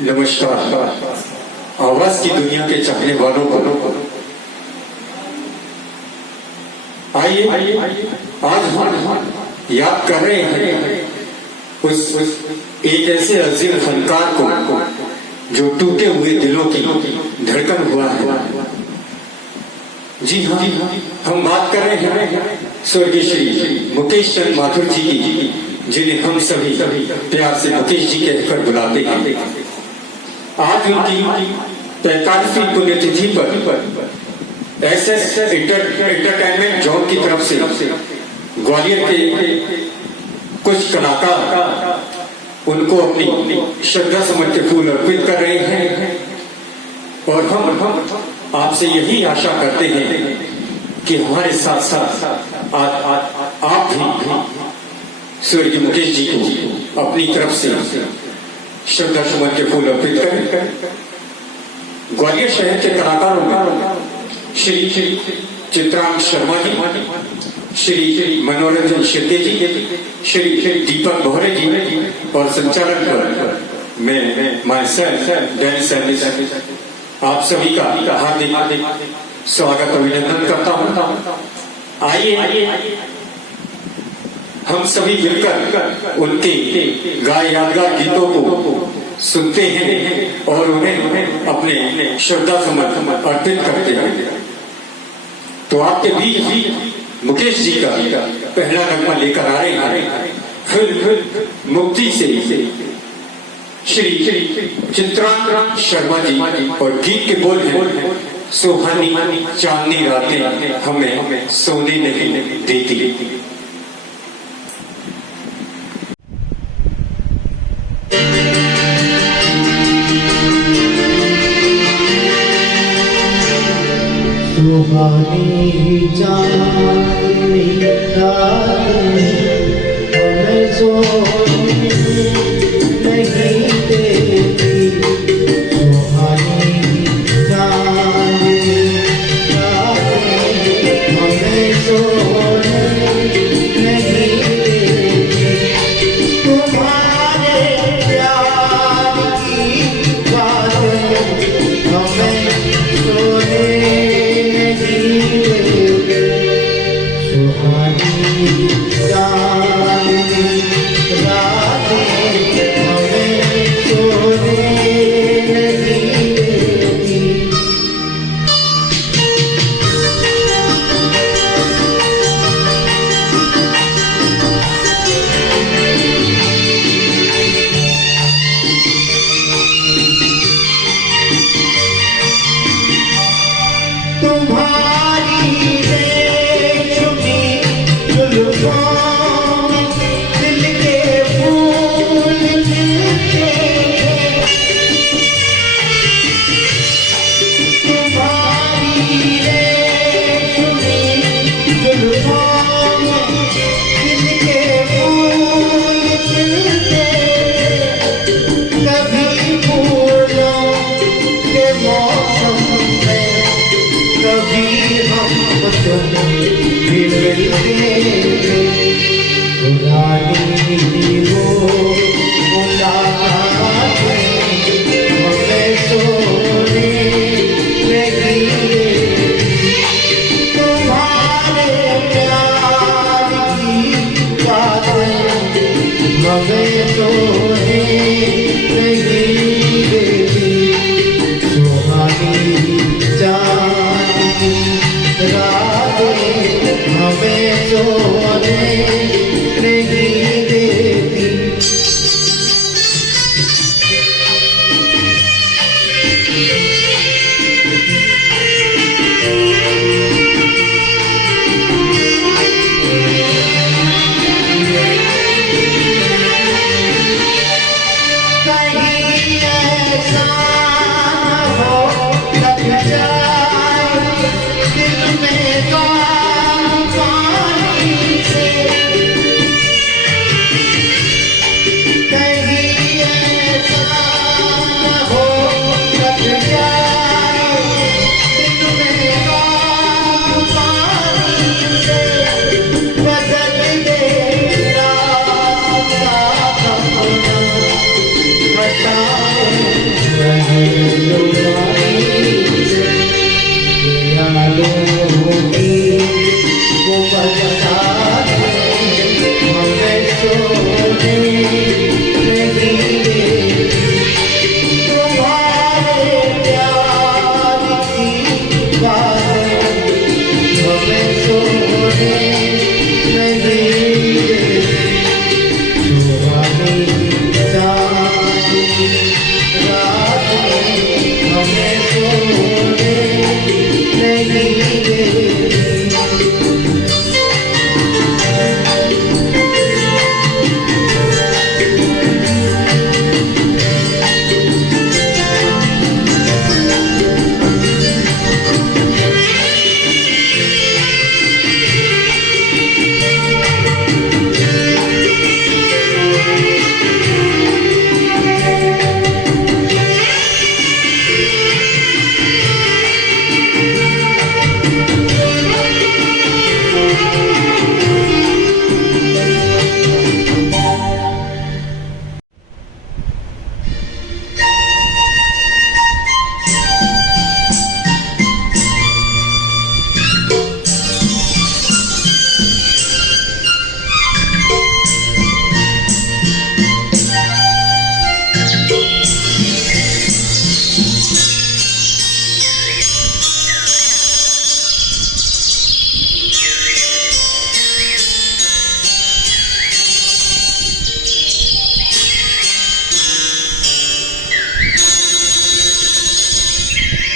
नमस्कार। आवाज की दुनिया के चाहने वालों को आइए आज हम याद कर रहे हैं उस एक ऐसे अजीम फनकार को जो टूटे हुए दिलों की धड़कन हुआ है। जी हाँ, हम बात कर रहे हैं स्वर्गीय श्री मुकेश चंद माथुर जी की, जिन्हें हम सभी प्यार से मुकेश जी कहकर बुलाते हैं। आज उनकी 45वीं पुण्यतिथि पर एसएस एंटरटेनमेंट जोन की तरफ से ग्वालियर के कुछ कलाकार उनको अपनी श्रद्धा सुमन के फूल अर्पित कर रहे हैं। और हम आपसे यही आशा करते हैं कि हमारे साथ साथ आप भी स्वर्गीय मुकेश जी को अपनी तरफ से श्रद्धा सुमन के फूल अर्पित करें। ग्वालियर शहर के कलाकारों में श्री चित्रांग शर्मा जी, श्री मनोरंजन शिर्के जी, श्री दीपक बोहरे जी और संचालन पर मैं आप सभी का हार्दिक स्वागत अभिनंदन करता हूँ। आइए हम सभी मिलकर उनके गाय यादगार गीतों को सुनते हैं और उन्हें अपने श्रद्धा सुमन अर्पित करते हैं। तो आपके बीच मुकेश जी का पहला नगमा लेकर आ रहे हैं फिर मुक्ति से श्री चित्रांग शर्मा जी, और गीत के बोल हैं सुहानी चांदनी रातें हमें सोने नहीं देती। सुहानी चांदनी रातें हमें सोने नहीं देती। सुहानी चांदनी रातें हमें सोने नहीं देती। तुम्हारे प्यार की बातें हमें सोने हमें सोने नहीं देती।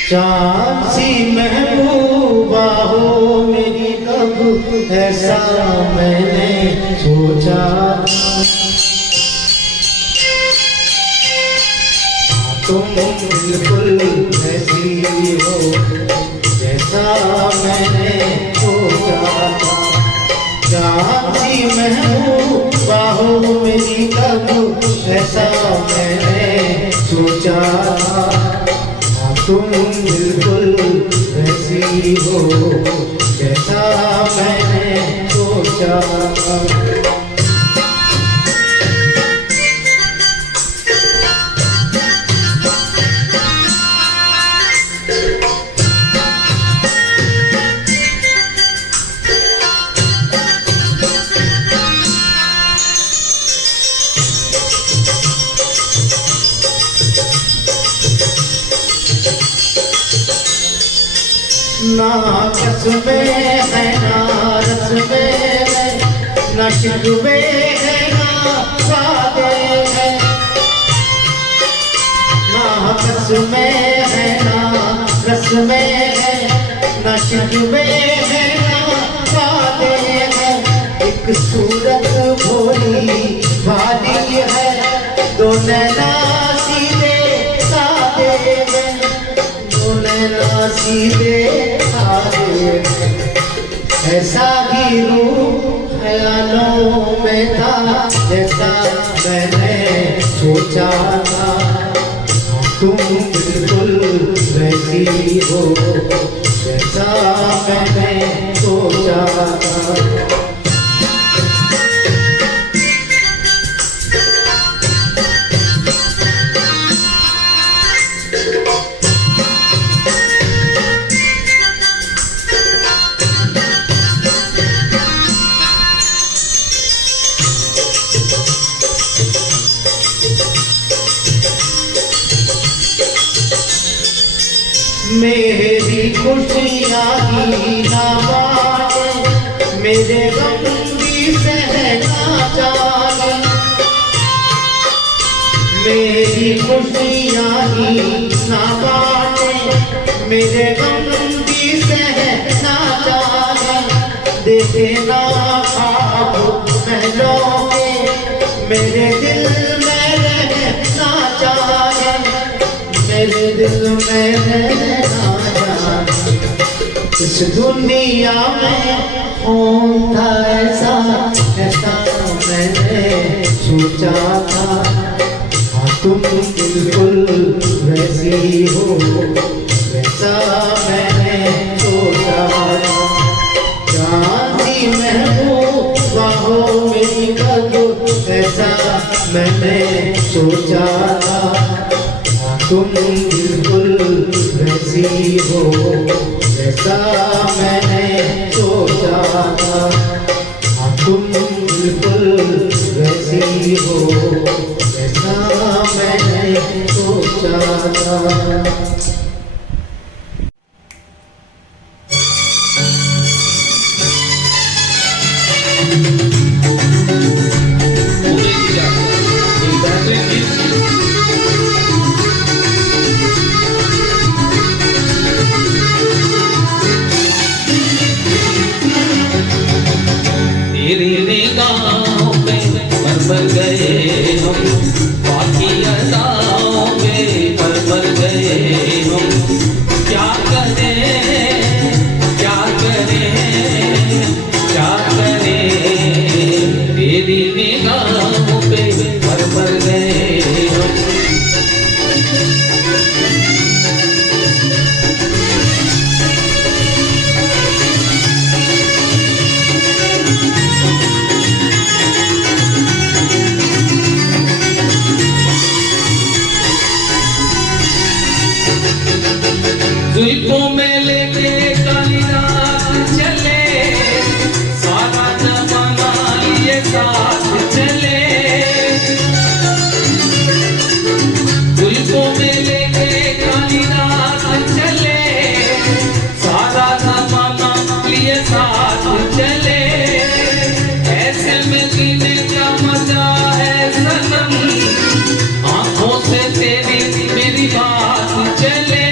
चाँद सी महबूबा हो मेरी कब ऐसा मैंने सोचा तुम बिल्कुल ऐसी हो जैसा मैंने सोचा था। चाँद सी महबूबा हो मेरी कब ऐसा मैंने सोचा था। तुम बिल्कुल वैसी हो जैसा मैंने सोचा। ना कसमें है ना रस्में है ना शिकवे है ना वादे है। ना कसमें है ना रस्में है ना शिकवे है ना वादे है। एक सूरत भोली भाली है दो नैना सीधे सादे है। दो नैना सीधे ऐसा ही रूप ख्यालों में था जैसा मैंने सोचा था। तुम बिल्कुल वैसी हो जैसा मैंने सोचा था। मेरी खुशियाँ ही ना बाटे मेरे गम भी सहना जाने। मेरी खुशियाँ ही ना बाटे मेरे गम भी सहना जाने। देखे ना ख्वाब महलों के मेरे दिल में रहना जाने। मेरे दिल में रहना जाने। इस दुनिया में कौन था ऐसा ऐसा मैंने सोचा था। हाँ तुम बिल्कुल वैसी हो वैसा मैंने सोचा था। चाँदी महबूबा हो मेरी कब ऐसा मैंने सोचा था। तुम बिल्कुल वैसी हो जैसा मैंने सोचा था। हाँ तुम बिल्कुल वैसी हो जैसा मैंने सोचा था। तेरी निगाहों पे मर गए हम, बाकी अदाओं पे मर गए हम। क्या करें क्या करें क्या करें, तेरी निगाहों पे मर गए हम। जुल्फों में लेके काली रात चले, सारा जमाना लिए साथ चले। जुल्फों में लेके काली रात चले, सारा जमाना लिए साथ चले। ऐसे में जीने का मजा है सनम, आंखों से तेरी मेरी बात चले।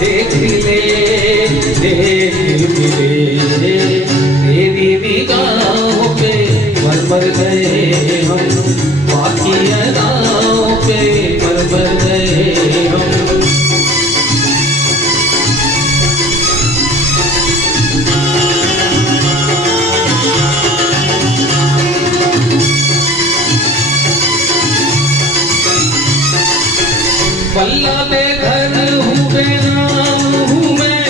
देख ले तेरी निगाहों पे मर गए हम, बाकी अदाओं पे मर गए हम। पल्ला बेघर हूँ बेनाम हूँ मैं,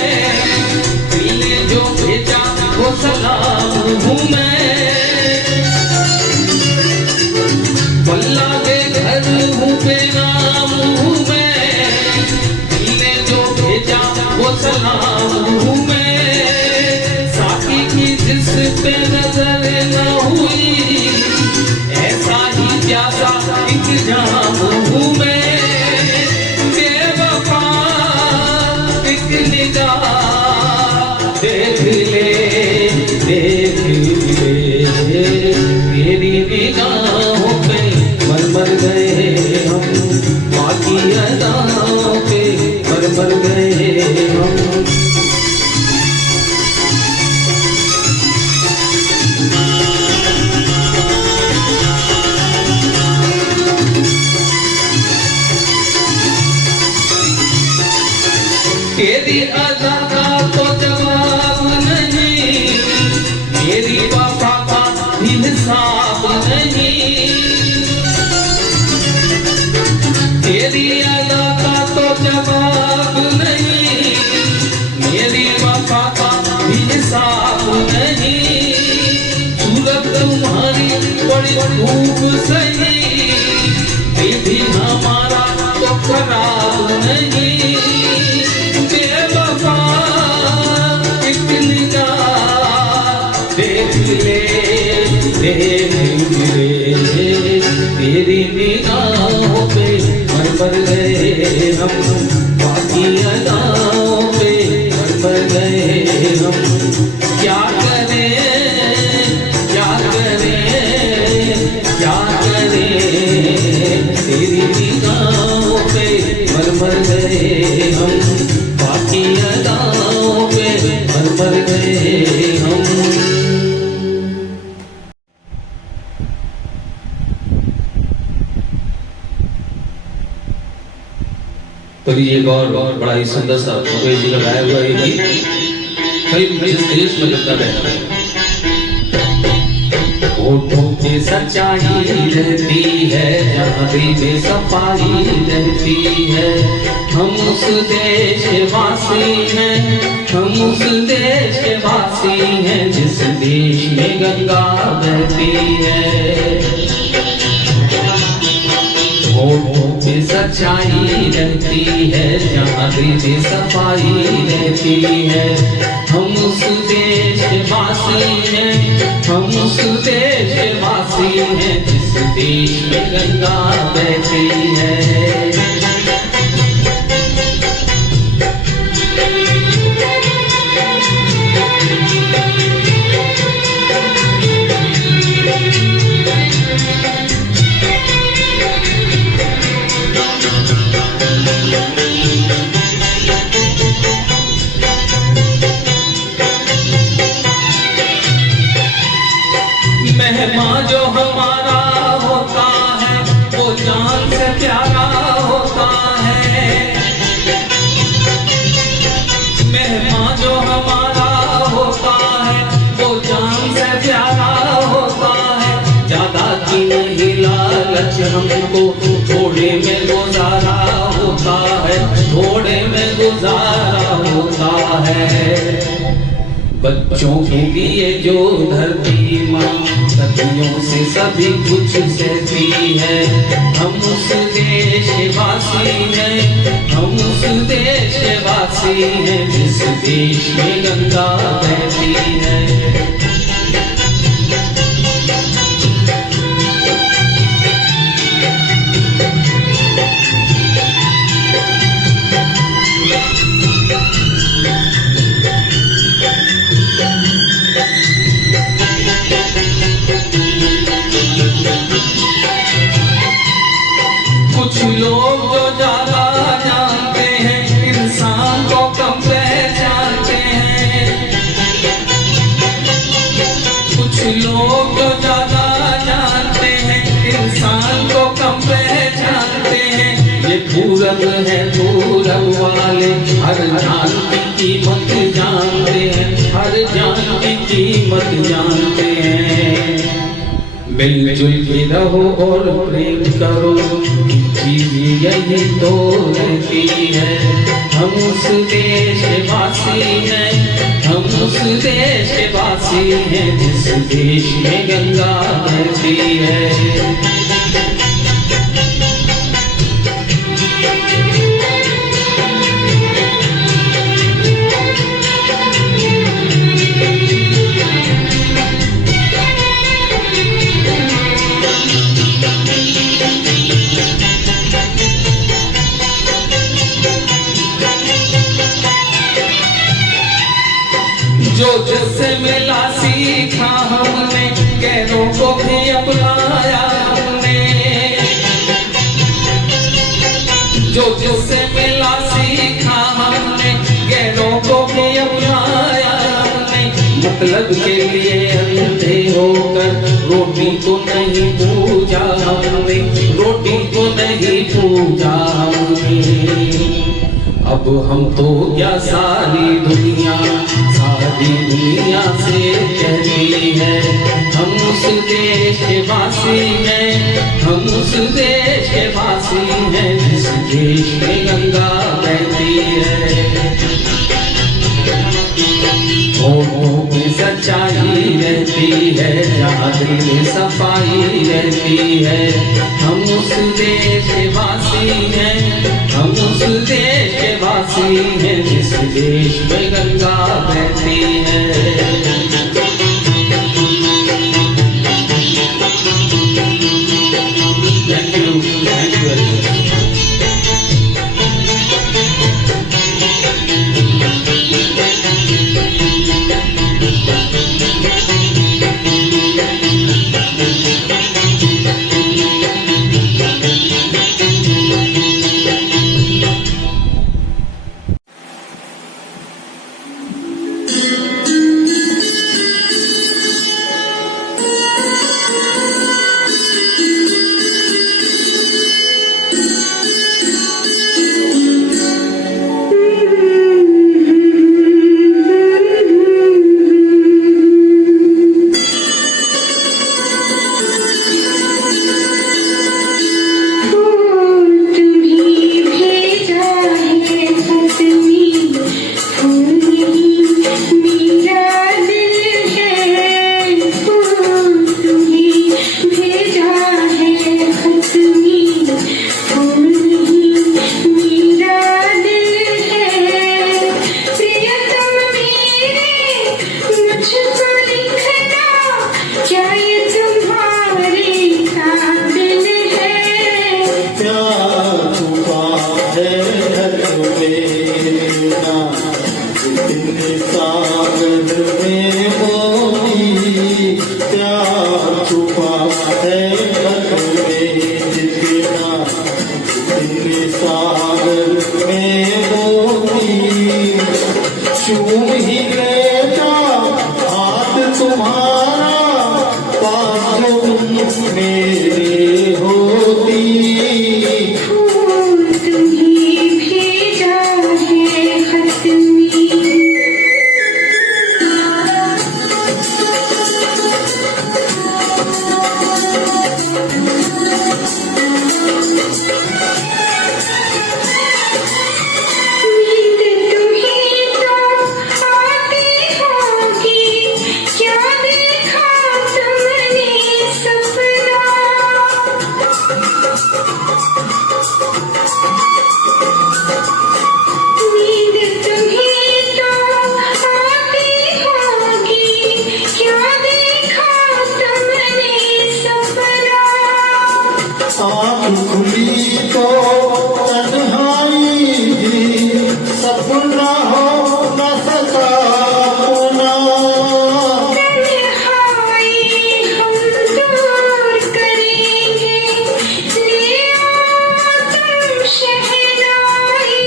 दिल ने जो भेजा वो सलाम हूँ मैं। पल्ला बेघर हूँ बेनाम हूँ मैं, दिल ने जो भेजा वो सलाम हूँ मैं। साथी की जिस पे नजर न हुई, ऐसा ही प्यासा एक जाम हूँ मैं। देख ले तेरी निगाहों पे मर गए हम, बाकी अदाओं पे मर गए हम। तेरी अदा का तो जवाब नहीं, मेरी वफा का भी हिसाब नहीं। तेरी अदा का तो जवाब नहीं, मेरी वफा का भी हिसाब नहीं। सूरत तुम्हारी बड़ी खूब सही, दिल भी हमारा तो खराब नहीं। तेरी निगाहों पे मर गए हम, बाकी अदाओं पे मर गए हम। क्या करें क्या करें क्या करें, तेरी निगाहों पे मर गए हम, बाकी अदाओं पे मर गए हम। तो ये और बड़ा ही सुंदर सा मुकेश जी का गाया हुआ ये गीत कई देश में लगता है। होठों की सच्चाई रहती है, जहाँ दिल में सफाई रहती है। हम उस देशवासी हैं हम उस देश के वासी हैं जिस देश में गंगा बहती है। होठों पे सच्चाई रहती है, जहाँ दिल से सफाई रहती है। हम उस देश के वासी हैं, हम उस देश के वासी हैं जिस देश में गंगा बहती है। मेहमान जो हमारा होता है वो जान से प्यारा होता है। मेहमान जो हमारा होता है वो जान से प्यारा होता है। ज्यादा की नहीं लालच हमको, थोड़े में गुजारा होता है, थोड़े में गुजारा होता है। बच्चों के लिए जो धरती माँ सदियों से सभी कुछ सहती है। हम उस देश के वासी हैं, हम उस देश के वासी हैं जिस देश में गंगा बहती है। कुछ लोग जो ज्यादा जानते हैं इंसान को कम पहचानते हैं। कुछ लोग जो ज्यादा जानते हैं इंसान को कम पहचानते हैं। ये पूरब है, पूरब वाले हर जान की कीमत जानते हैं, हर जान की कीमत जानते हैं। मिलजुल के रहो और प्रेम करो, चीज यही तो रहती है। हम उस देश के वासी हैं, हम उस देश के वासी हैं जिस देश में गंगा बहती है। जो जिससे मिला सीखा हमने, गैरों को भी अपनाया हमने। जो जिससे मिला सीखा हमने, गैरों को भी अपनाया हमने। मतलब के लिए अंधे होकर रोटी को नहीं पूजा हमने, रोटी को नहीं पूजा हमने। अब हम तो क्या सारी दुनिया से कहती है। हम उस देश के वासी हैं, हम उस देश के वासी हैं जिस देश में गंगा बहती है। होठों पे सच्चाई रहती है, जहाँ दिल में सफाई रहती है। हम उस देश के वासी हैं, हम उस देश के वासी हैं जिस देश में गंगा बहती है। Thank you very much. क्या ये तुम्हारे काबिल है? प्यार छुपा है हद में ना, इतने सागर में मोती। प्यार छुपा है हद में जितना, इतने सागर में मोती। चूम ही लेता हाथ तुम्हारा, पास जो तुम मेरे होती। फूल तुम्हीं भेजा है खत में। नींद तुम्हीं तो आती होगी, क्या देखा तुमने सपना? नींद तुम्हीं तो आती होगी, क्या देखा तुमने सपना? आँख खुली तो तन्हाई भी, सपना हो न सका अपना। तन्हाई हम दूर करेंगे, ले आओ तुम शहनाई,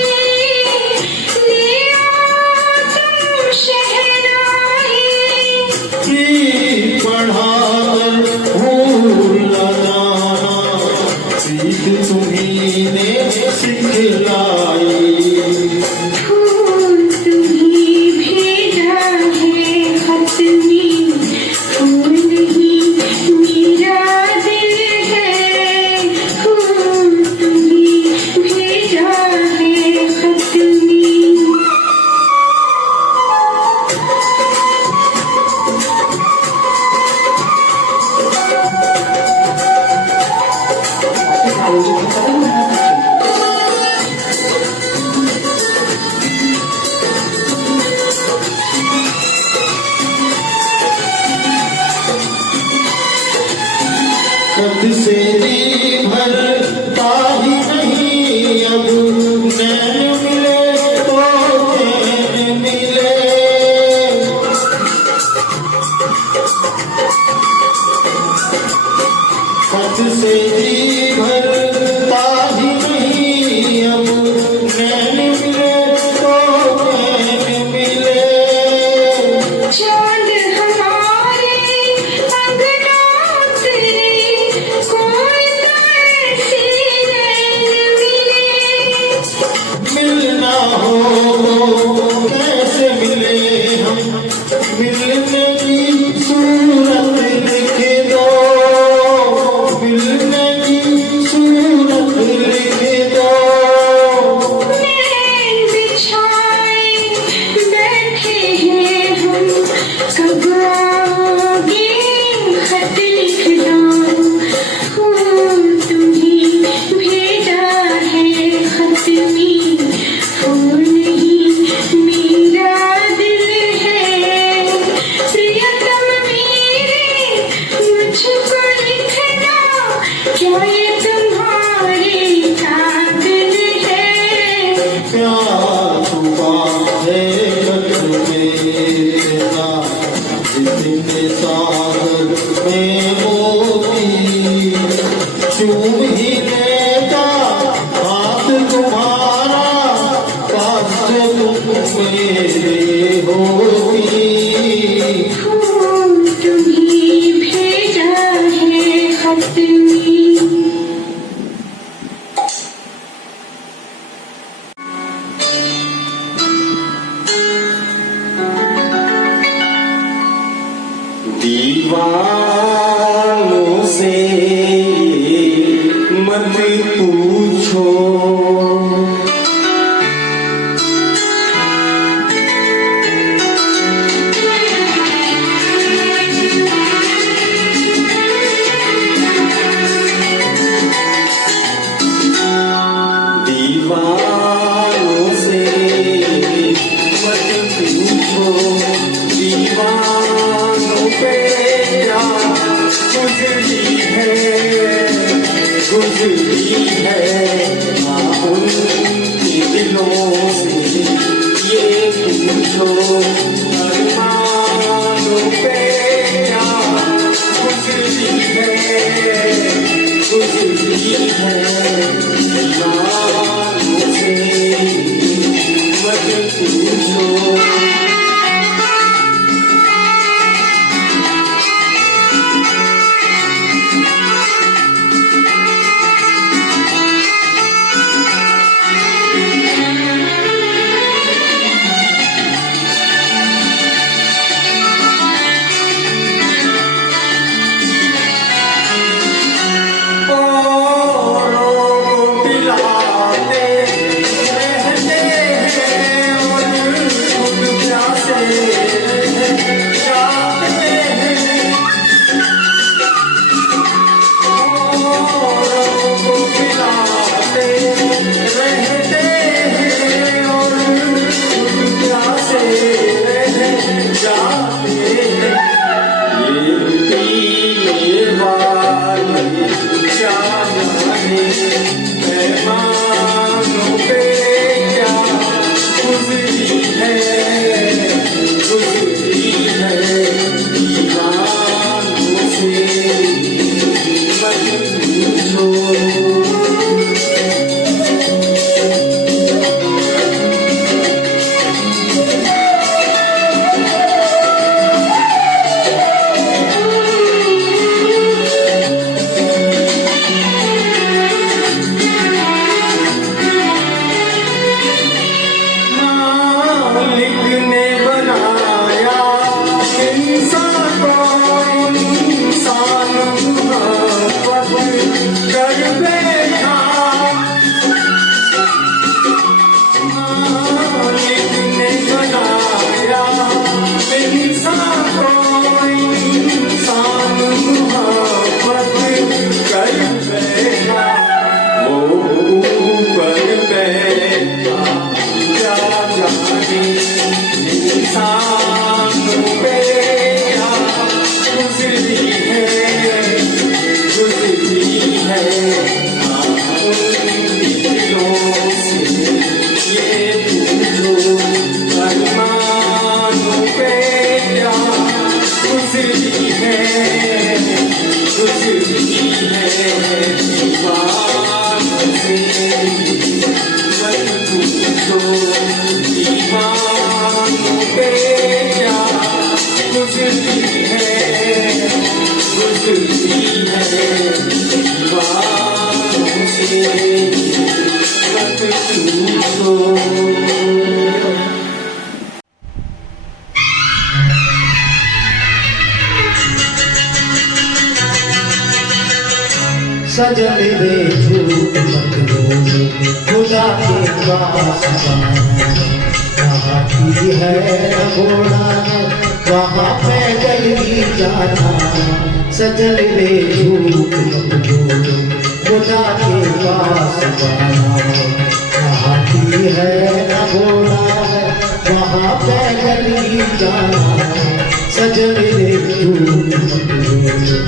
ले आओ तुम शहनाई। प्रीत बढ़ाकर भूल न जाना, प्रीत तुम्हीं ने सिखलाई। फूल तुम्हीं भेजा है खत में, फूल नहीं मेरा दिल है। फूल तुम्हीं भेजा है खत में। खत से जी भरता ही नहीं, अब नैन मिले तो चैन मिले। खत से जी भरता ही नहीं, अब नैन मिले तो चैन मिले। चांद हमारे अंगना उतरे, कोई तो ऐसी नैन मिले। मिलना हो तो कैसे मिले हम, मिलने की सूरत लिख दो। मिलने की सूरत लिख दो। नैन बिछाए बैठे हैं हम, कब आओगे खत लिख दो। फूल तुम्हीं भेजा है खत में, फूल नहीं मेरा दिल है। प्रियतम मेरे मुझको लिखना, क्या ये तुम्हारे काबिल है? प्यार छुपा है खत में ना, जितने सागर में मोती। चूम ही लेता हाथ तुम्हारा, पास जो तुम मेरे होती। फूल तुम्हीं भेजा है खत में। दीवानों से गुजरी है ना उनके दिलों से ये पूछो अरमानों पे क्या गुजरी है दीवानों से मत पूछो। सजन रे झूठ मत बोलो खुदा के पास वहाँ की है घोड़ा वहाँ पैदल ही जाना। सजन रे झूठ मत बोलो खुदा के पास वहाँ की है घोड़ा वहाँ पैदल ही जाना। सजन रे झूठ मत बोलो।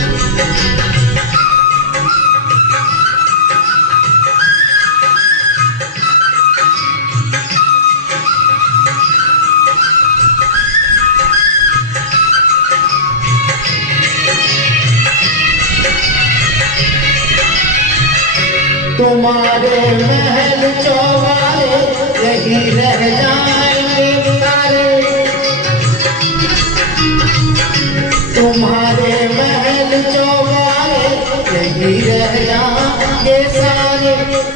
तुम्हारे महल चौबारे यही रह जाएंगे सारे। तुम्हारे महल चौबारे यही रह जाएंगे सारे।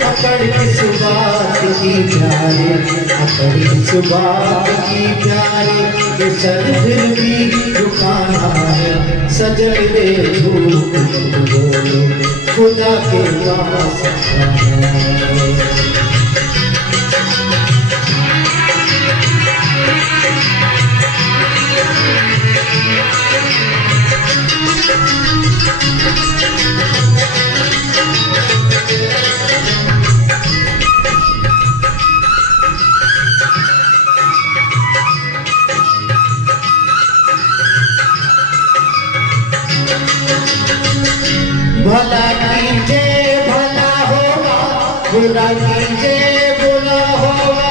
अकड़ किस बात की प्यारे अकड़ किस बात की प्यारे ये सर फिर भी झुकाना है। सजन रे झूठ मत बोलो खुदा के पास भला कीजिए भला भुला कीजिए बुरा होगा,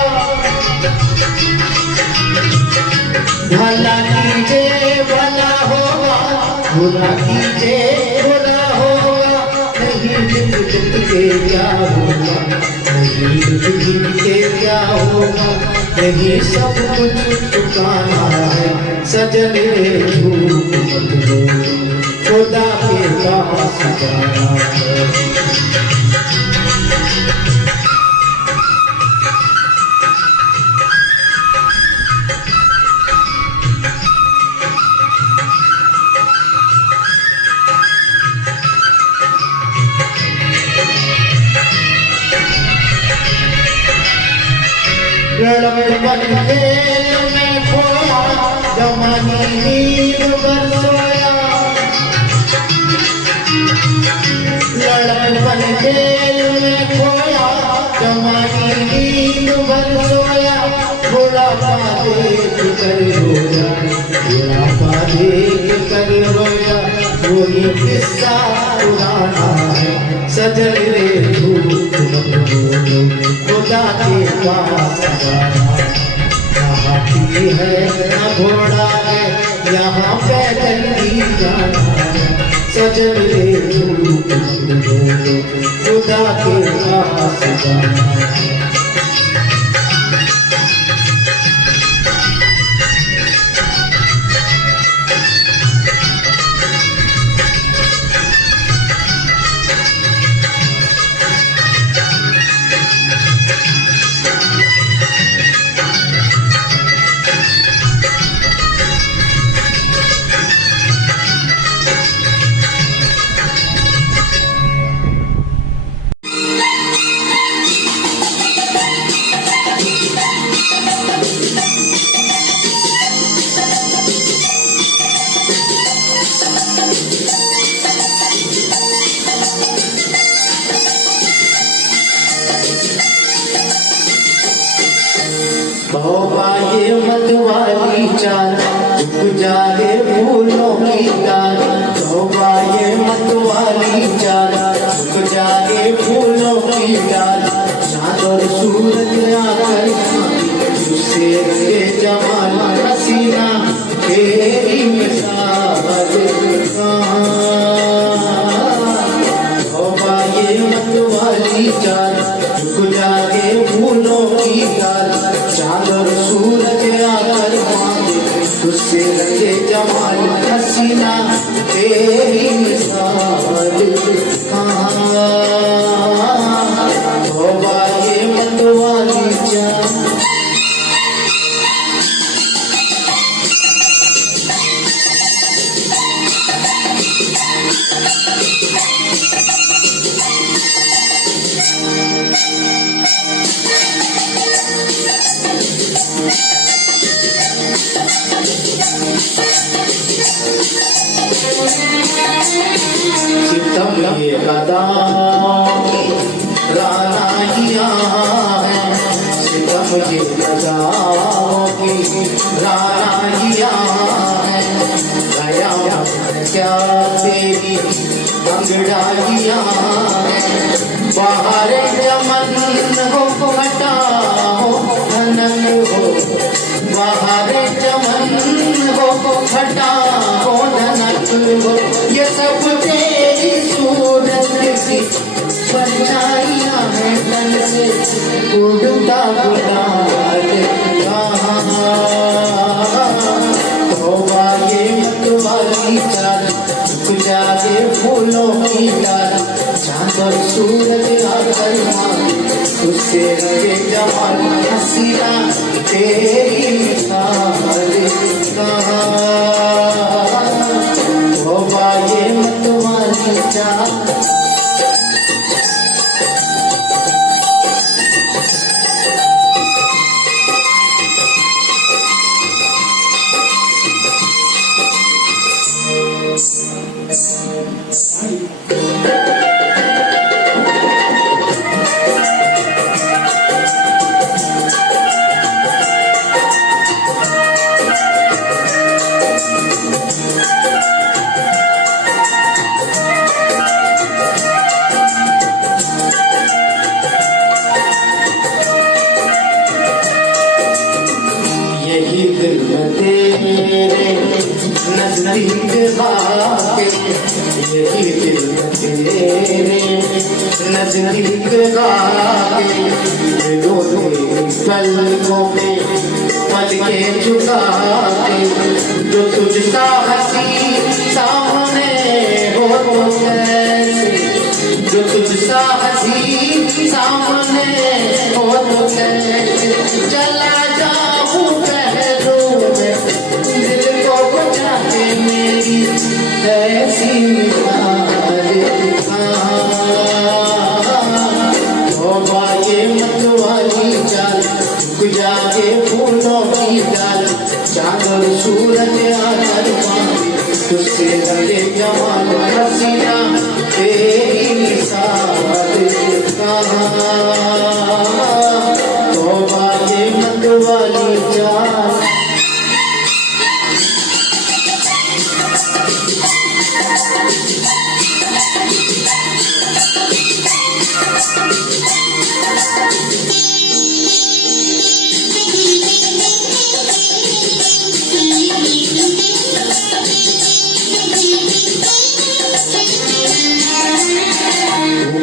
भला कीजिए भला होगा, बुरा कीजिए बुरा होगा। नहीं जिद के क्या होगा, नहीं जिद के क्या होगा, नहीं सब कुछ चुकाना है सजन रे झूठ मत बोलो, खुदा के पास जाना है। लड़बड़ खेल में खोया, जवानी नींद भर सोया। लड़बड़ खेल में खोया, जवानी नींद भर सोया। बुढ़ापा देख कर रोया, बुढ़ापा देख कर रोया। वही किस्सा पुराना है सजन रे झूठ मत बोलो, खुदा के पास जाना। न हाथी है न घोड़ा है, यहाँ पैदल ही जाना है सजन रे झूठ मत बोलो, खुदा के पास जाना है। ये मतवाली चाल झुक जाए फूलों की डाल, ये मतवाली चाल झुक जाए फूलों की डाल। चाँद और सूरज आकर उससे के जमाल हसीना तेरी मिसाल कहाँ। ये मतवाली चाल झुक जाए फूलों की डाल, चाँद और सूरज आकर मांगे तुझसे लगे जमाल हसीना तेरी मिसाल कहाँ। तौबा ये मतवाली चाल। सितम ये कदम रानाइया है, सितम ये कदम की रानाइया है। गया क्या तेरी अंगड़ाइया है, बाहर चमन हो हटा हो धनन हो, बाहर चमन हो हटा हो धनक हो। ये सब तेरी सूरत की परछाइयां हैं, तन से उड़ता गुलाल कहाँ। तौबा ये मतवाली चाल झुक जाए फूलों की डाल, चाँद और सूरज आकर मांगे तुझसे लगे जमाल हसीना तेरी मिसाल कहाँ। तौबा ये मतवाली चाल। यही दिल तेरे नजदीक आके रो तेरी पलकों पे पलकें झुका के जो तुझसा हंसी सामने हो तो कैसे जो तुझसा हंसी सामने हो तो कैसे चला जाऊं पहलू में दिल को बुझा के मेरी ऐसी मिसाल तौबा ये मतवाली चाल झुक जाके फूलों की डाल चांद और सूरज आकर पाए तुझसे लगे जवान हसीना तेरी मिसाल तौबा ये मतवाली चाल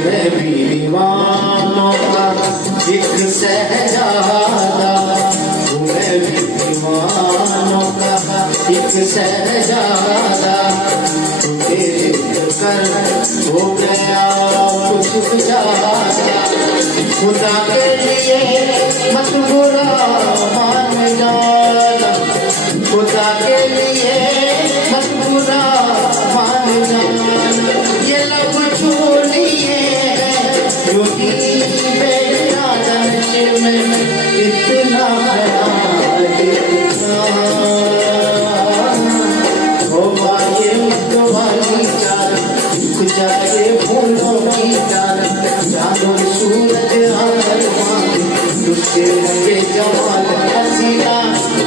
मैं भी दीवानों का एक सहजादा मैं भी दीवानों का एक सहजादा तेरे कर हो गया कुछ ज्यादा खुदा के लिए मत बुरा मान जाना खुदा के लिए मत बुरा मान जाना ये लब छोड़िए क्योंकि बेचारा में इतना तौबा ये मतवाली चाल झुक जाके फूलों की डाल चांद सूरज आकर पाए तुझसे लगे जवान हसीना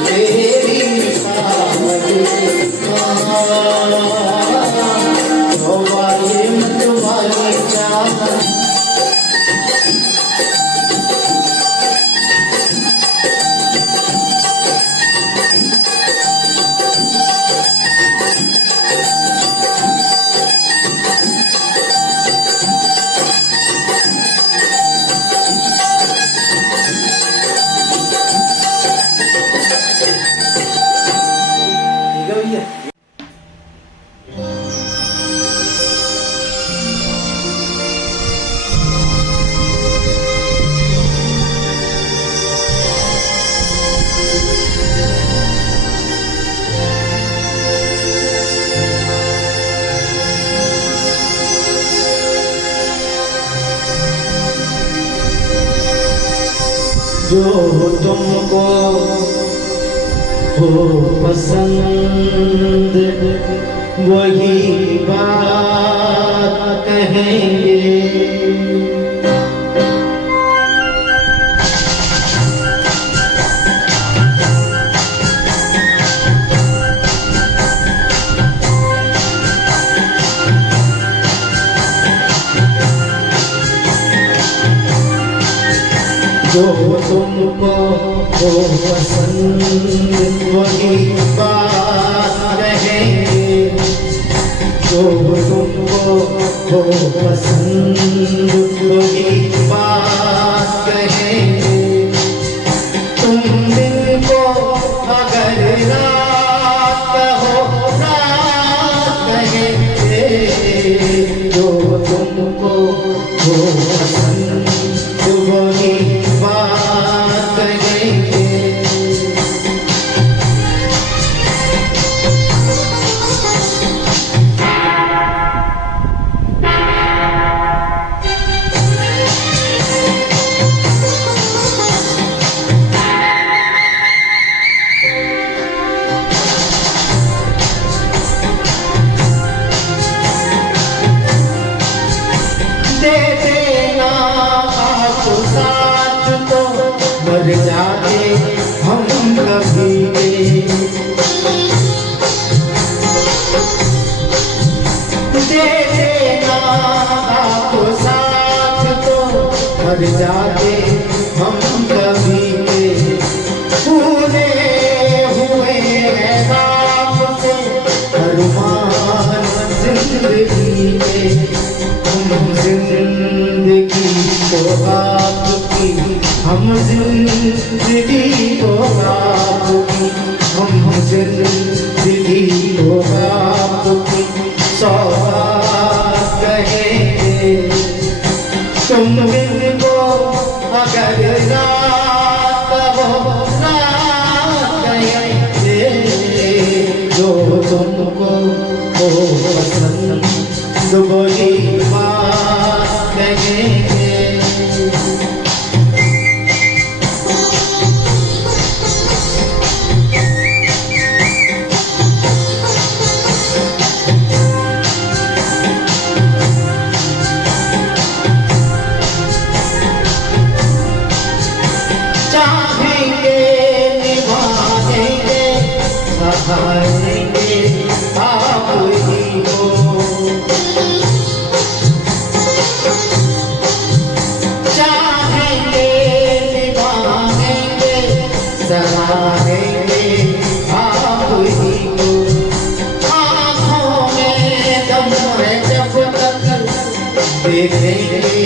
तेरी मिसाल तौबा ये मतवाली चाल जो तुमको हो पसंद वही बात कहेंगे जो तुमको हो पसंद वही बात कहेंगे जो तुमको हो पसंद वही बात कहेंगे तुम दिल को अगर रात कहो रात कहेंगे जो तुमको हो पसंद वही बात कहेंगे दे देना आपको साथ तो मर जाते हम कभी दे देना आपको साथ तो मर जाते हम कभी पूरे हुए हैं आपसे अरमान जिंदगी हम जिंदगी को आपकी, हम जिंदगी को आपकी सौगात कहेंगे। तुम दिन को अगर रात हो रात कहेंगे, जो तुमको हो पसंद वही बात कहेंगे। चाहेंगे निभाएंगे सहारेंगे आप ही हो। चाहेंगे निभाएंगे सहारेंगे आप ही हो। आँखों में दम है जब तक देखेंगे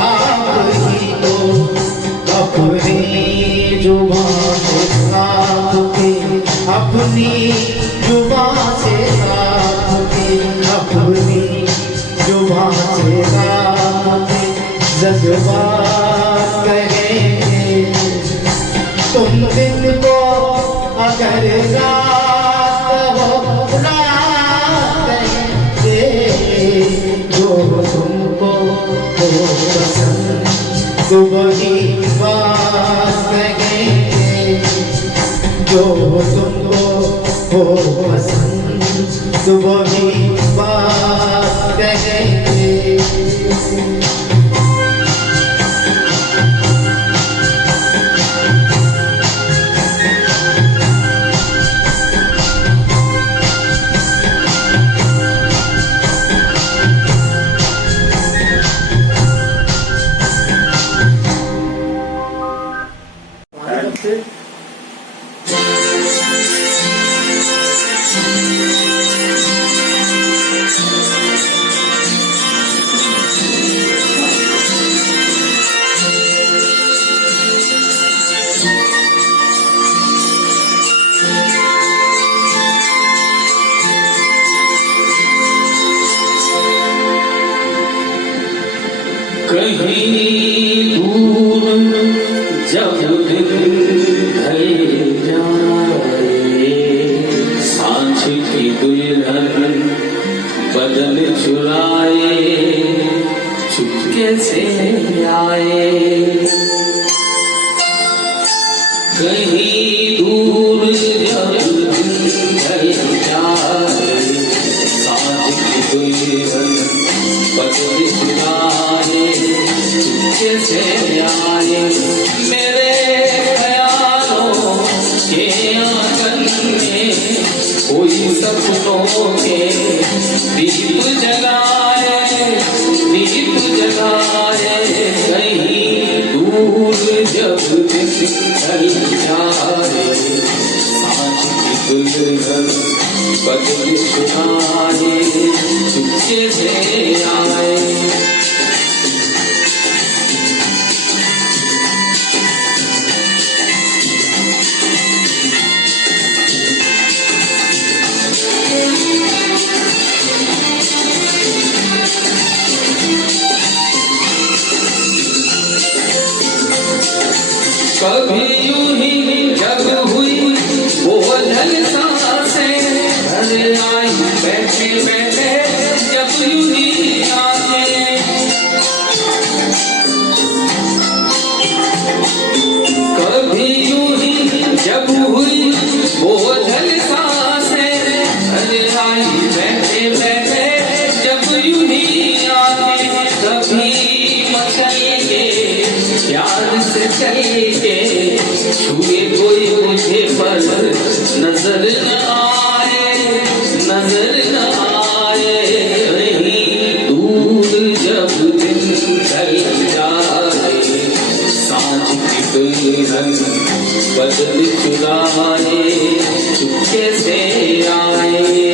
आप ही हो। अपनी जुबान से आपके, अपनी जुबान से आपके, अपनी जुबान से आपके जज्बात कहेंगे। तुम दिन को अगर रात हो रात कहेंगे, जो तुमको हो पसंद तो वही बात कहेंगे। जो तुमको हो पसंद तो वही बात कहेंगे। कहीं दूर जब दिन ढल जाए, सांझ की दुल्हन बदन चुराए चुपके से आए। कहीं दूर जब दिन ढल जाए, सांझ की दुल्हन बदन चुराए चुपके से आए। मेरे ख्यालों के आंगन में कोई सपनों के दीप जलाए, दीप जलाए। कहीं दूर जब दिन ढल जाए, सांझ की दुल्हन बदन चुराए चुपके से आए। कभी यूं ही जब हुई वो ढल सांसें, घर आई बैठे बैठे जब यूं ही आके। कभी यूं ही जब हुई वो ढल सांसें, घर आई बैठे बैठे जब यूं ही आके। कभी मचल के प्यार से चल के छुए कोई मुझे पर नजर न आए, नजर न आए। कहीं दूर जब दिन ढल जाए, सांझ की दुल्हन बदन चुराए चुपके से आए।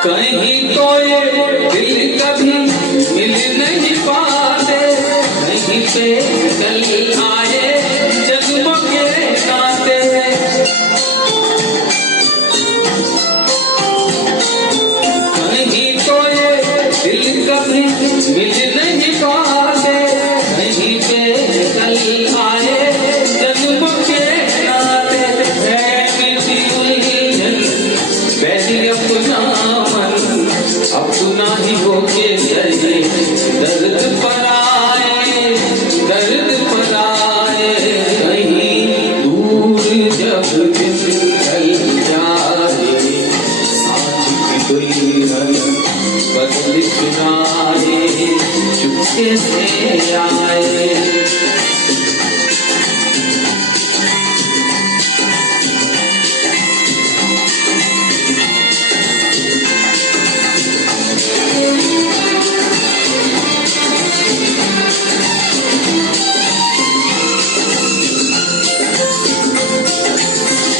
कहीं तो ये दिल कभी मिल नहीं पाते, कहीं पे कल आए जन्म के नाते। कहीं तो ये दिल कभी मिल नहीं पाते, कहीं पे कल आए जन्म के नाते। है मिटी उलझन बैठी अपना मन, अपना ही होके सही दर्द पर आए, दर्द पर आए। कहीं दूर जब दिन ढल जाए, साँझ की दुल्हन बदल चुराए, चुपके से आए।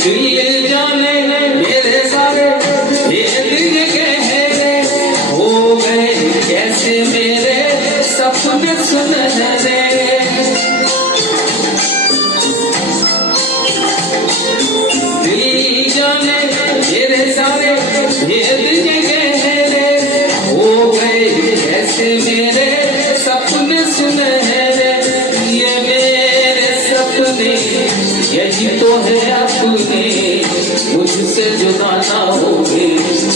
दिल जाने मेरे सारे भेद ये गहरे, हो गए कैसे मेरे सपने सुनहरे। दिल जाने मेरे सारे भेद ये गहरे, हो गए कैसे मेरे सपने सुनहरे। ये मेरे सपने यही तो है अपने, मुझसे जुदा ना होंगे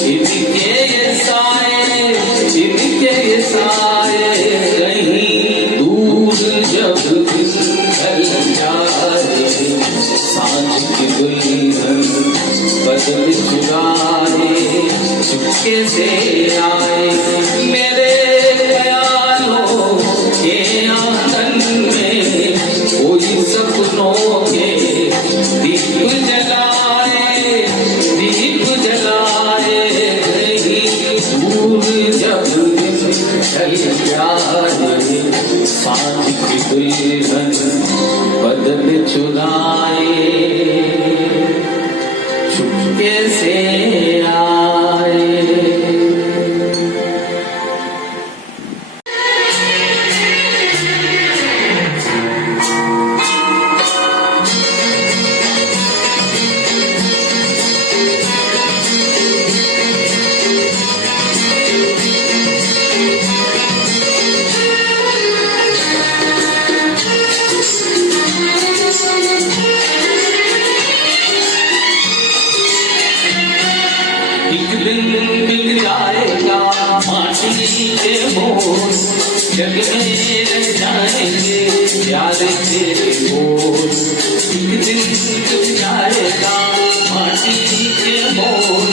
इनके ये साए, इनके ये साए। कहीं दूर जब दिन ढल जाए, सांझ की दुल्हन बदल चुराए, चुपके से आए। मेरे ख्यालों के आंगन में कोई सपनों के दीप जलाए, दीप जलाए। कहीं दूर जब ढल जाए, सांझ की दुल्हन बदल चुराए, चुपके से आए। एक दिन बिक जाएगा माटी के मोर, जग में रह जाएंगे प्यार के मोर। एक दिन बिक जाएगा माटी के मोर,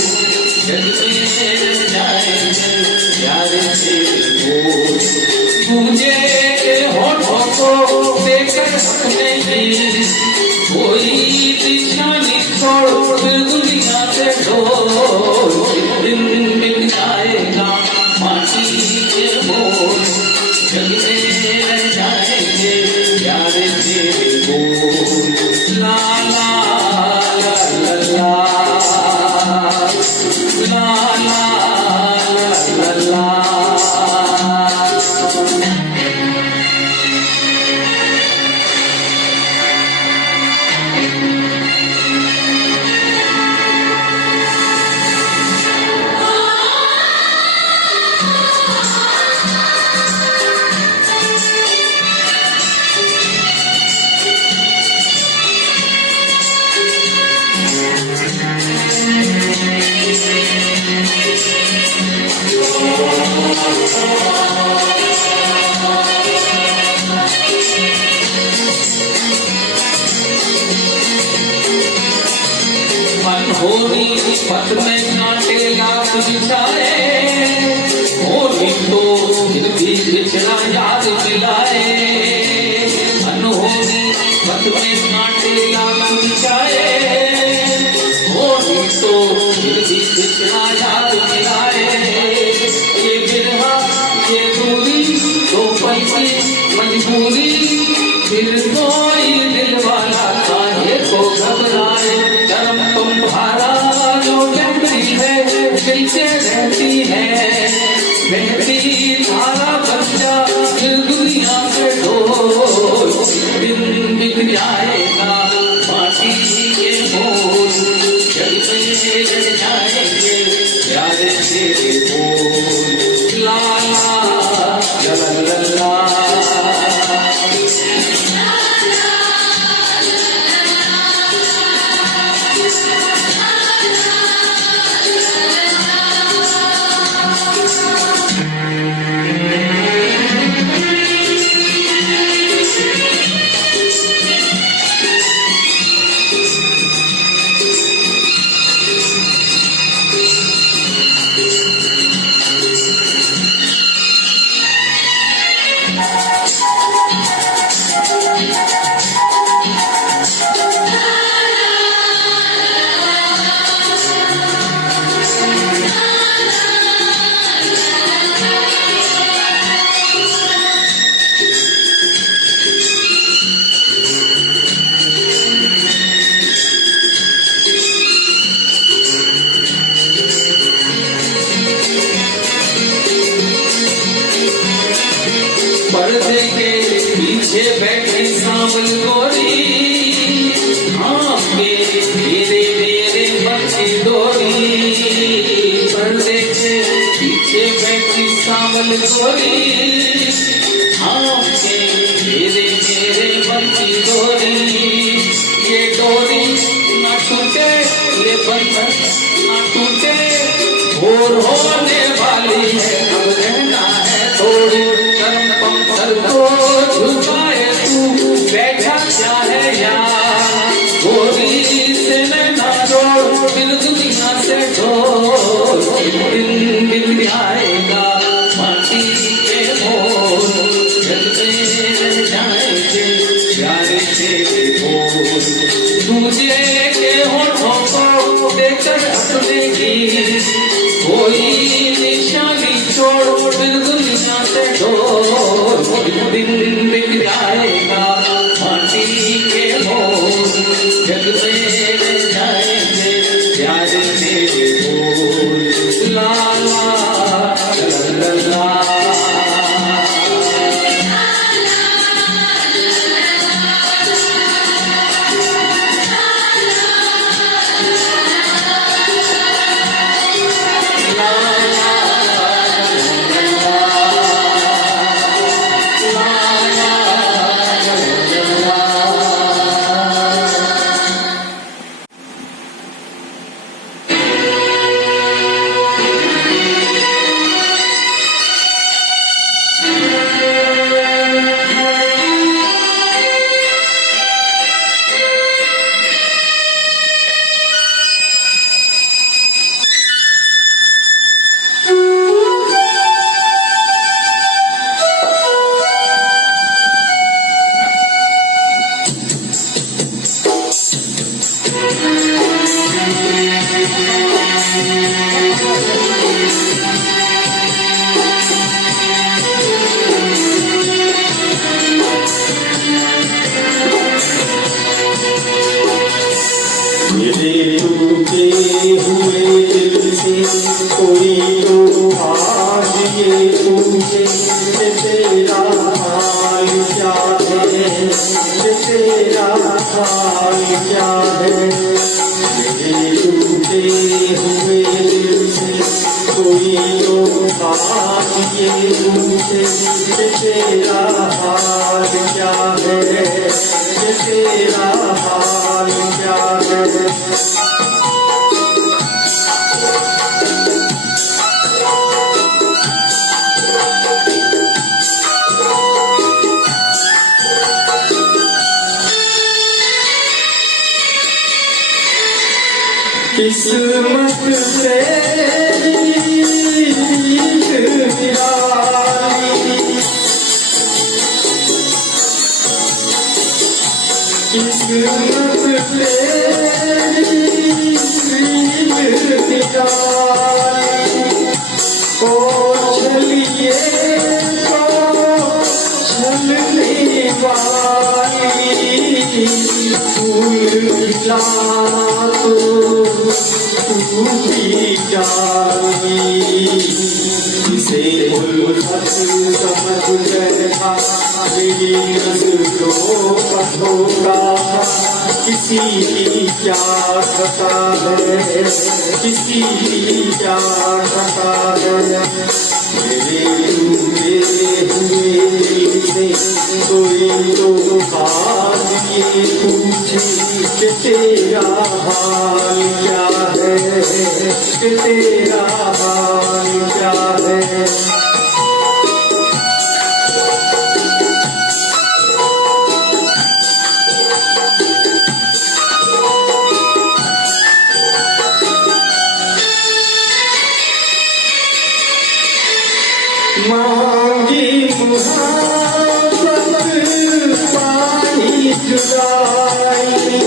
जग में रह जाएंगे प्यार के मोर। तुझे होठों को देकर अपने ही कोई निशानी छोड़ दुनिया से ढोल। दिन मिल जाएगा माटी के मोर, जग में रह जाएंगे प्यार के मोर। ला ला ला ला ला ला ला ला ला। होली पथ में कांटे लाख बिछाए, होली तो फिर भी बिछड़ा याद दिलाए। अनहोनी पथ में कांटे लाख बिछाए, होली तो फिर भी बिछड़ा याद दिलाए। ये बिरहा ये दूरी दो पल की मजबूरी, फिर कोई दिल वाला काहे को घबराए। धर्म तुम्हारा जो जंगली है दिल से रहती तेरे बोल ला ला ला ला ला पर्दे के पीछे बैठी सांवल गोरी हाँ मेरे मेरे मेरे मन की डोरी पर्दे के पीछे बैठी सांवल गोरी हाँ मेरे मेरे मन की डोरी ये डोरी ना टूटे ये बंधन ना टूटे भोर होने वाली है अब रहना है थोड़ी पंखर को झुकाए तू बैठा क्या है यार गोरी से नैना जोड़ दिल दुनिया से ढोल दिन मिल जाएगा माटी के मोल जलते रह जाएंगे प्यारे तेरे बोल तुझे के होठों को देखकर अपने की कोई निशानी छोड़ दिल दुनिया से ढोल दिन मिल जाएगा माटी के मोल जग में रह जाएंगे प्यारे तेरे बोल ला ला ला ला मेरे टूटे हुए दिल से कोई तो आज ये पूछे कि तेरा हाल क्या है, कि तेरा हाल क्या है। मेरे टूटे हुए दिल से कोई तो आज ये पूछे कि तेरा हाल क्या है, कि तेरा हाल क्या है। किस्मत से किस्मत ओ चलिए तो चलने वाली फूल खिला तो टूटी जानी इसे उल्फत समझ बैठा मेरी नज़रों का धोखा किसी की क्या खता है, किसी की क्या खता है। मेरे डूबे हुए दिल से कोई तो हाल ये पूछे कि तेरा हाल क्या है, कि तेरा हाल क्या है। मांगी मुहाबत पाई जुदाई,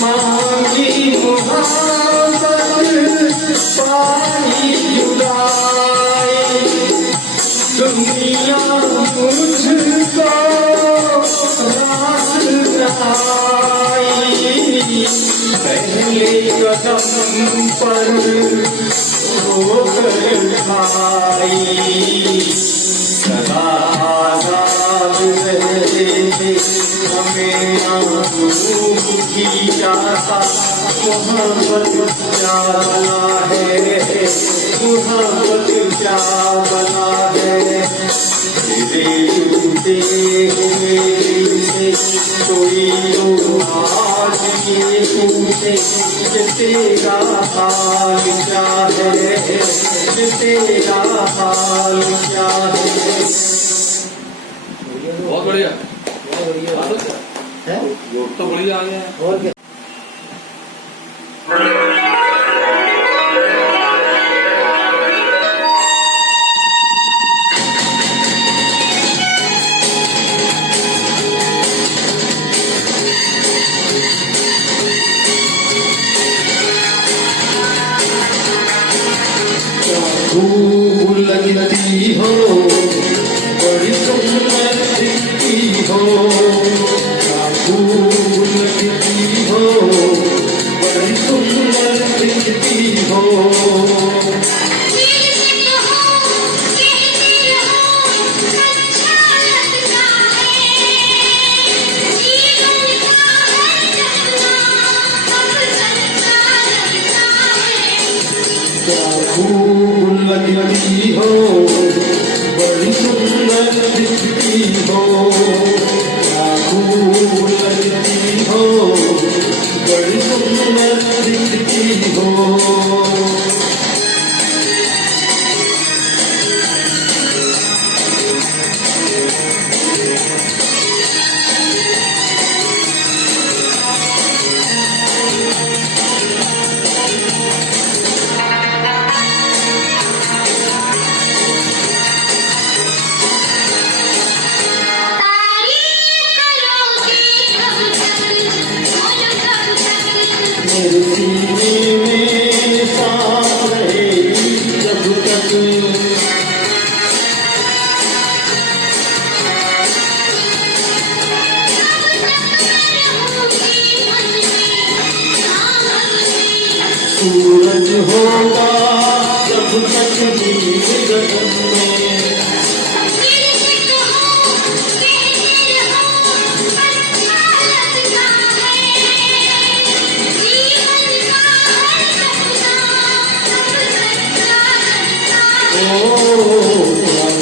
मांगी मुहाबत पाई जुदाई। दुनिया मुझको रास आई, पहले कदम पर होकर खाई। सदा आजाद रहते थे हमें आंखों की आशा। मोहब्बत क्या बना है, मोहब्बत क्या बना है। तेरे टूटे हुए दिल से कोई तो आज ये पूछे कि तेरा हाल क्या है, कि तेरा हाल क्या है। बहुत बढ़िया, है योग तो बढ़िया आ गया है। और क्या खूब लगती हो, बड़ी सुंदर दिखती हो। खूब लगती हो, बड़ी सुंदर दिखती हो। खूब लगती हो, बड़ी सुंदर दिखती हो। खूब लगती हो, बड़ी सुंदर दिखती हो। मेरे सीने में सांस रहेगी जब तक। सूरज होगा जब तक नील गगन में।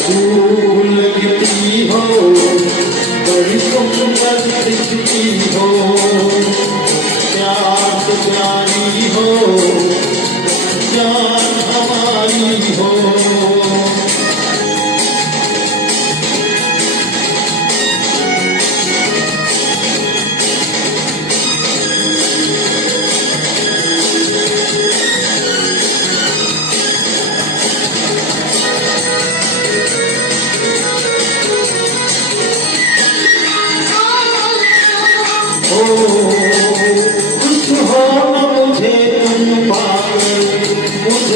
खूब लगती हो, बड़ी सुंदर दिखती हो। प्यार तो प्यारी हो, जान हमारी हो। कुछ हो मुझे तुम पागल, मुझे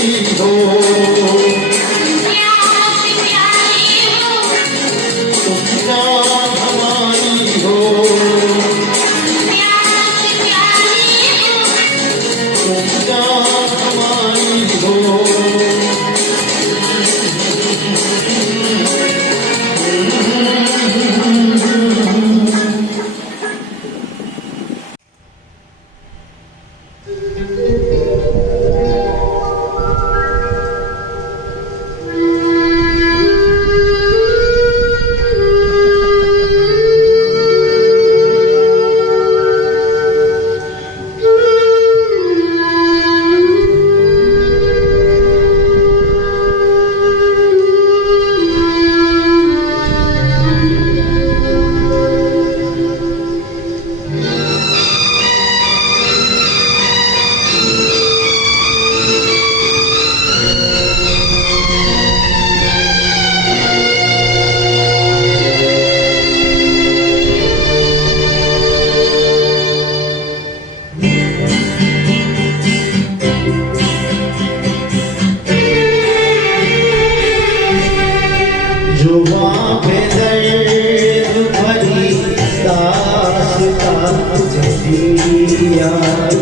हो प्यास प्यारी हो तुम जान हमारी हो प्यास प्यारी हो तुम जान हमारी हो जुबां पे दर्द भरी दास्तां चली आई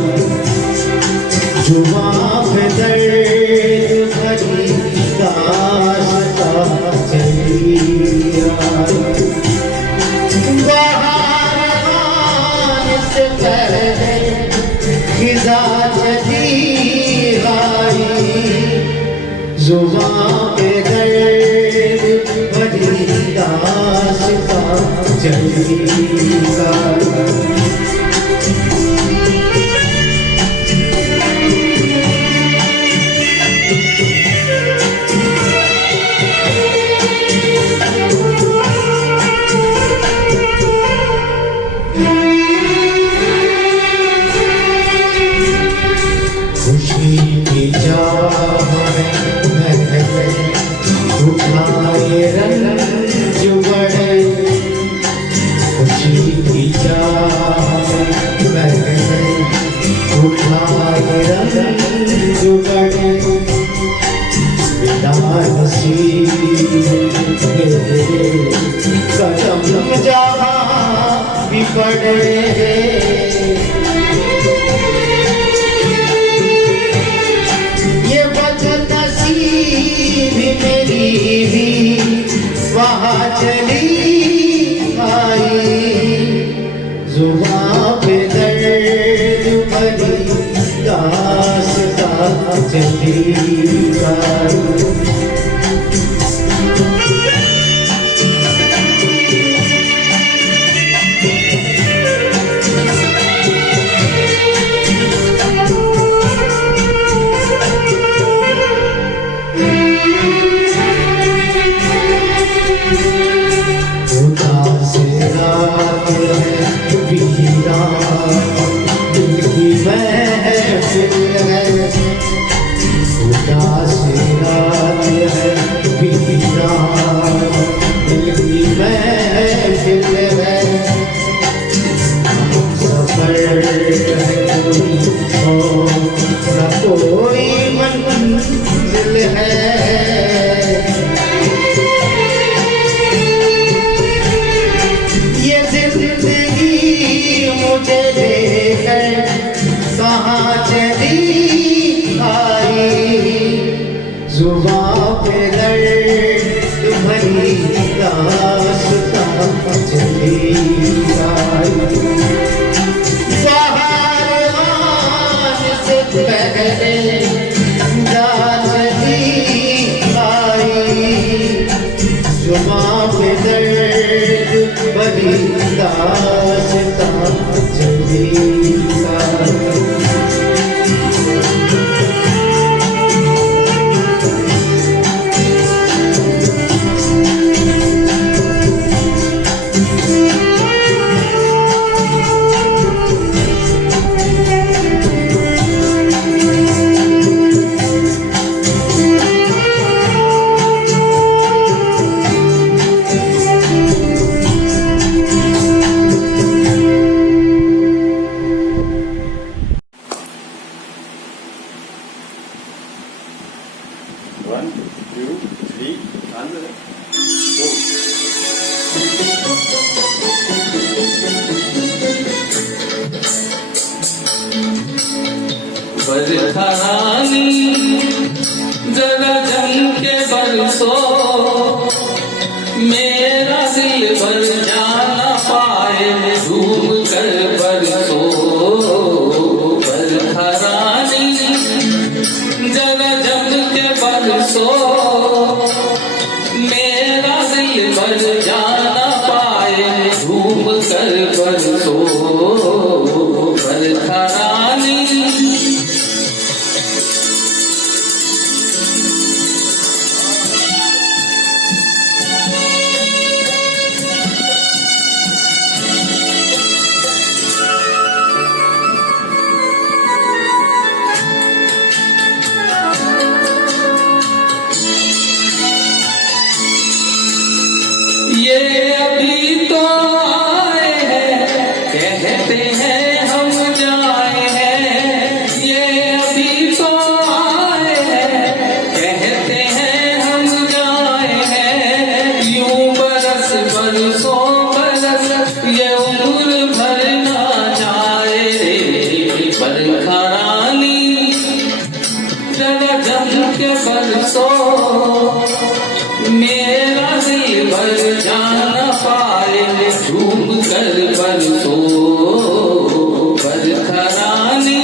जुबां पे दर्द भरी दास्तां चली आई बाहर आने से पहले खिज़ा चली आई जुबां पे दर्द भरी दास्तां चली आई खुशी की चाह में उठाए रंज बड़े खुशी की चाह में उठाए रंज बड़े बिना नसीब मेरे कदम जहाँ भी पड़े ये बदनसीब मेरी भी वहाँ चली आई जुबां पे दर्द भरी दास्तां चली आई उदास रात है पीरा दिल की महफिल है उदास रात है पीरा दिल की महफिल है सफर है कोई न कोई मंजिल है ये जिंदगी मुझे लेकर कहाँ चली आई जुबां पे दर्द भरी दास्तां चली आई बाहर आने से पहले जा चली आई जुबां पे दर्द भरी दास्तां चली आई 1 2 3 and 4 बरखरानी जरा जम के बरसो मेरा दिल भर जाना पाए झूम कर बरसो बरखरानी जरा जम के बरसो मेरा दिल भर जाना पाए झूम कर बरसो बरखरानी ये अभी तो आए हैं कहते हैं हम जाए हैं ये अभी तो आए हैं कहते हैं हम जाए हैं यूं बरस बरसों बरस ये उम्र भर ना जाए रे बरखरानी जरा जम के बरसो मेरा दिल भर जाना पाए झूम कर बरसो बरखरानी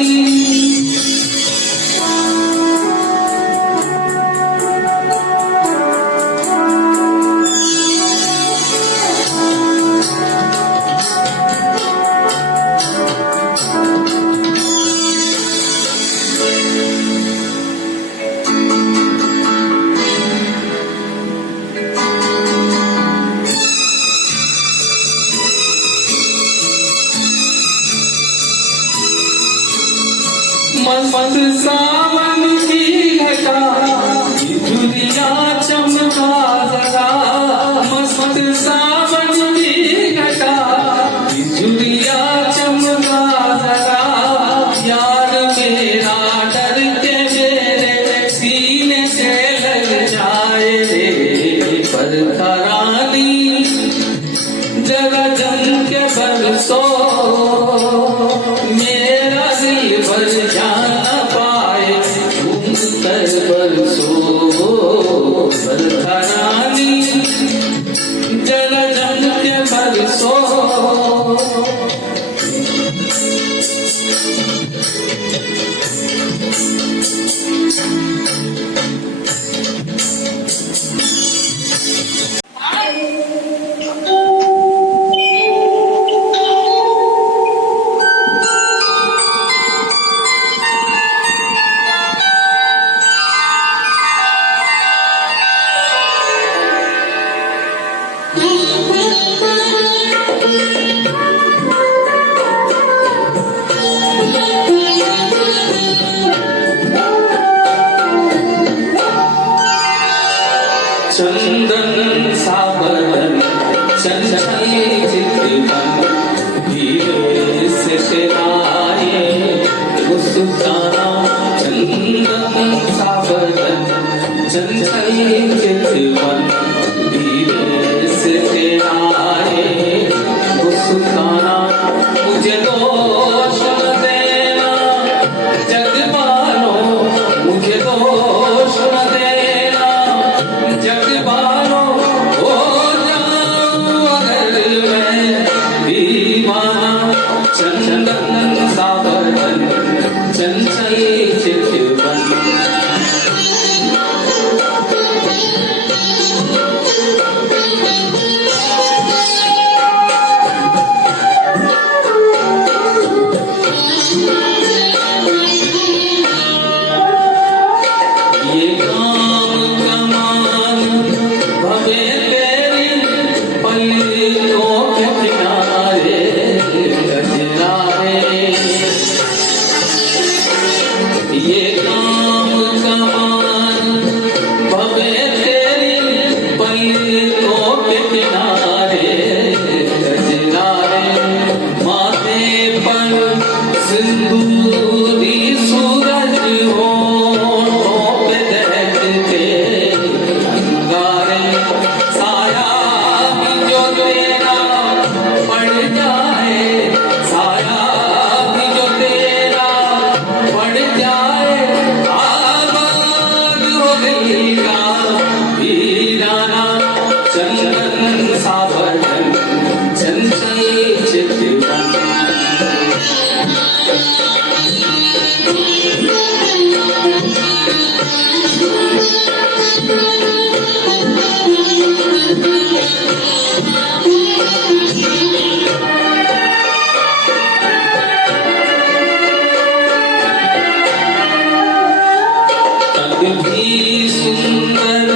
तन भी सुंदर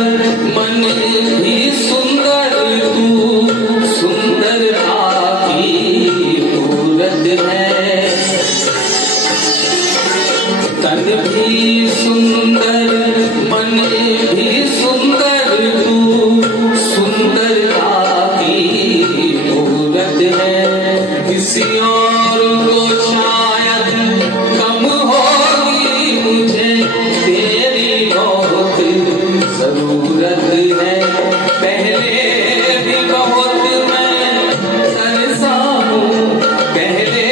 मन भी सुंदर तू सुंदरता की मूरत है तन भी सुंदर मन भी सुंदर तू सुंदरता की मूरत है किसी और को शायद कम होगी मुझे तेरी बहुत जरूरत है पहले भी बहुत मैं तरसा हूँ पहले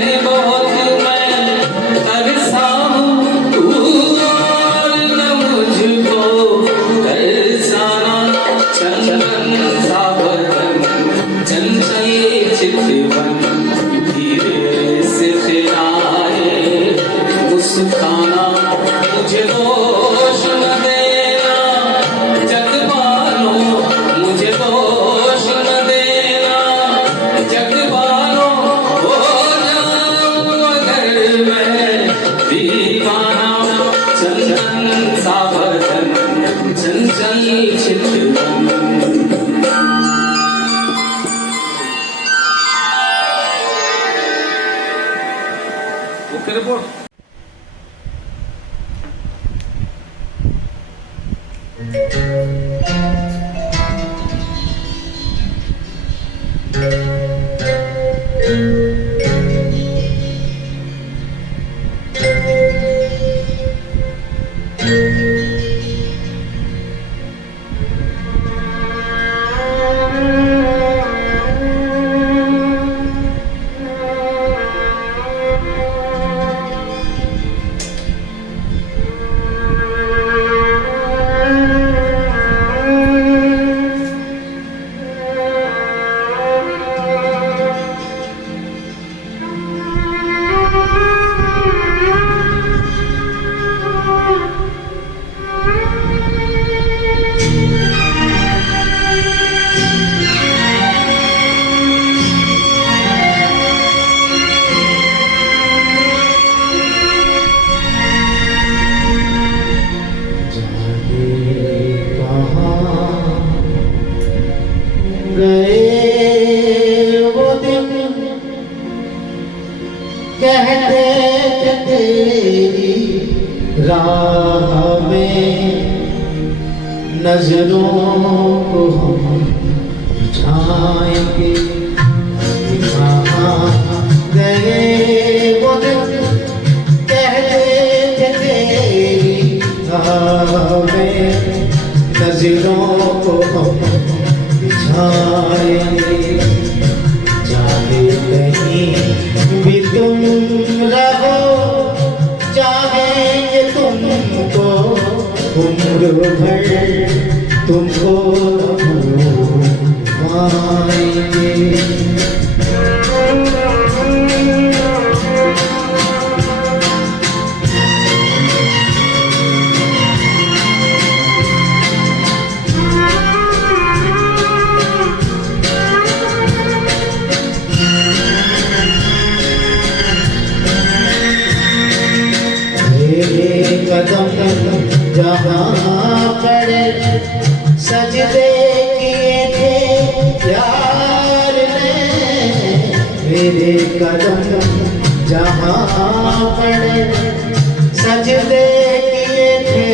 भी बहुत मैं तरसा हूँ तू और न मुझको तरसाना चंदन सा बदन चंचल चितवन धीरे से खिलाए मुस्काना मुझे दोष न देना जग वालों मुझे दोष न देना जग वालों हो जाऊं अगर मैं दीवाना चंदन सा बदन चंचल चितवन ओके रिपोर्ट गए वो दिन कहते थे तेरी राह में नजरों को हम छाएंगे कहाँ गए वो दिन कहते थे तेरी राह में नजरों को हम छाएंगे जाने कहीं भी तुम रहो चाहेंगे तुमको उम्र भर तुमको पाएंगे कदम जहाँ पड़े सजदे किए थे प्यार ने मेरे कदम जहाँ पड़े सजदे किए थे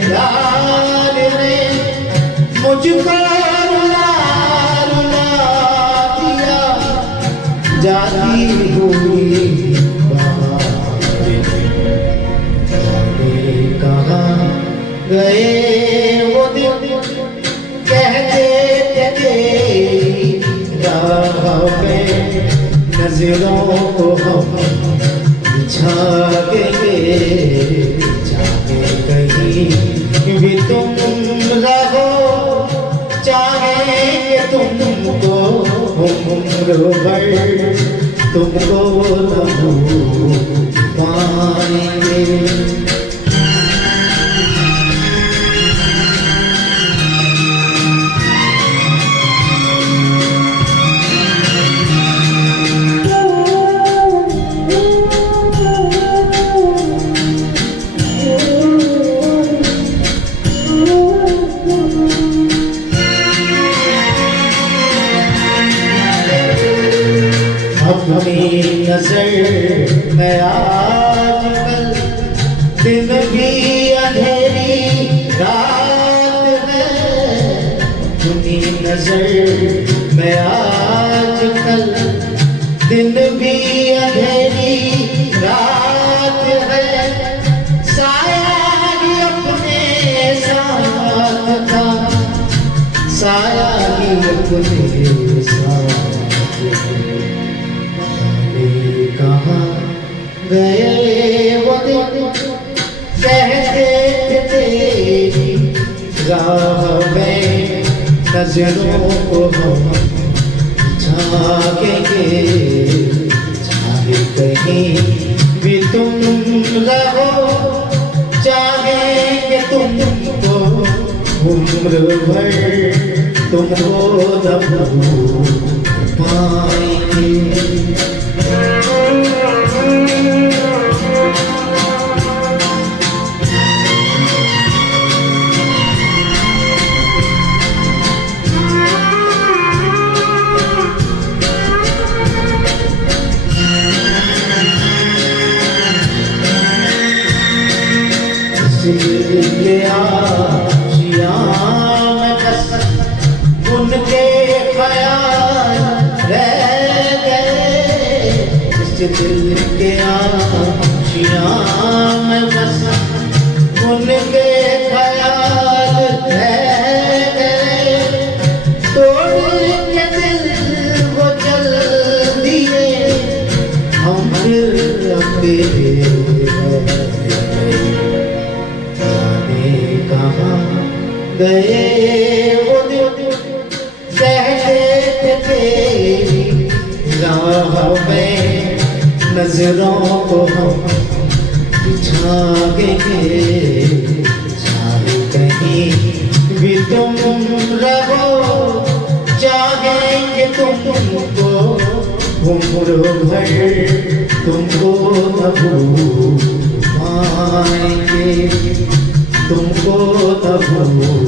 प्यार ने मुझको रुला रुला दिया जाती हुई गए वो दिन कहते थे तेरी राह पे नजरों को हम झाँकेंगे जाके कहीं भी तुम रहो चाहेंगे तुमको उम्र भर तुमको न पाएंगे दिन भी अंधेरी रात है तुम्ही नजर में आजकल दिन भी अंधेरी रात है साया ही अपने साथ था साया ही अपने साथ जाने कहाँ गए वो दिन कहते थे तेरी राह में नजरों को हम झांकेंगे चाहे कहीं भी तुम रहो चाहेंगे तुमको उम्र भर तुमको न भूल पाएंगे उनके ख्याल रह गए दिल के आशियाँ में बस उनके ख्याल रह गए तोड़ के दिल वो चल दिए हम फिर अकेले कहाँ गए वो दिन कहते थे तेरी राह में नजरों को हम झांकेंगे चाहे कहीं भी तुम रहो चाहेंगे तुमको उम्र भर तुमको न भूल पाएंगे तुमको न भूल